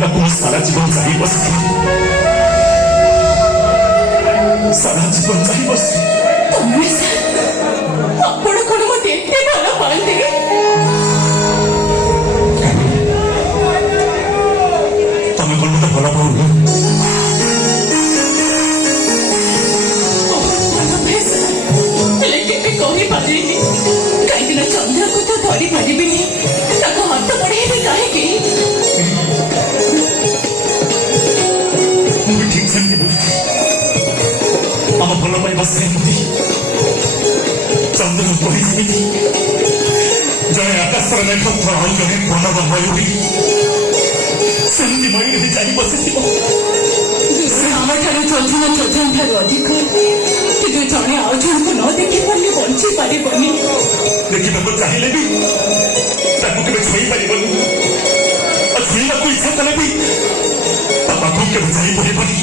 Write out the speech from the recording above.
କହିବାକୁ ମୁଁ ସାରା ଜୀବନ ଚାହିଁ ବସିଥିଲି ସାରା ଜୀବନ ଚାହିଁ ବସିଥିଲି। ଆପଣ କଣ ମତେ ଏତେ ଭଲ ପାଆନ୍ତି? ତମେ କଣ ମତେ ଭଲ ପାଉନି? ହେଲେ କେବେ କହିପାରିନି କାହିଁକି ନା ଚନ୍ଦ୍ରକୁ ତ ଧରି ପାରିବିନି, ତାକୁ ହାତ ବଢେଇବି କାହିଁକି? ମୁଁ ବି ଠିକ ସେମିତି ଆମ ଭଲ ପାଇବା ସେମିତି ଚନ୍ଦ୍ର କହି ଯେମିତି ଜଣେ ଆକାଶର ନକ୍ଷତ୍ର ଆଉ ଜଣେ ବନର ମୟୂରୀ ସେମିତି ମୟୂରୀ ଚାହିଁ ବସିଥିବ। ଆମଠାରୁ ଯୋଜନାଠାରୁ ଅଧିକ, କିନ୍ତୁ ଜଣେ ଆଉ ଜଣକୁ ନ ଦେଖିପାରିଲେ ବଞ୍ଚି ପାରିବନି। ଦେଖିବାକୁ ଚାହିଁଲେ ବି ତାକୁ କେବେ ଛୁଇଁ ପାରିବନି, ଆଉ ଛୁଇଁବାକୁ ଇଚ୍ଛା କଲେ ବି ତା ପାଖକୁ କେବେ ଯାଇପାରିବନି।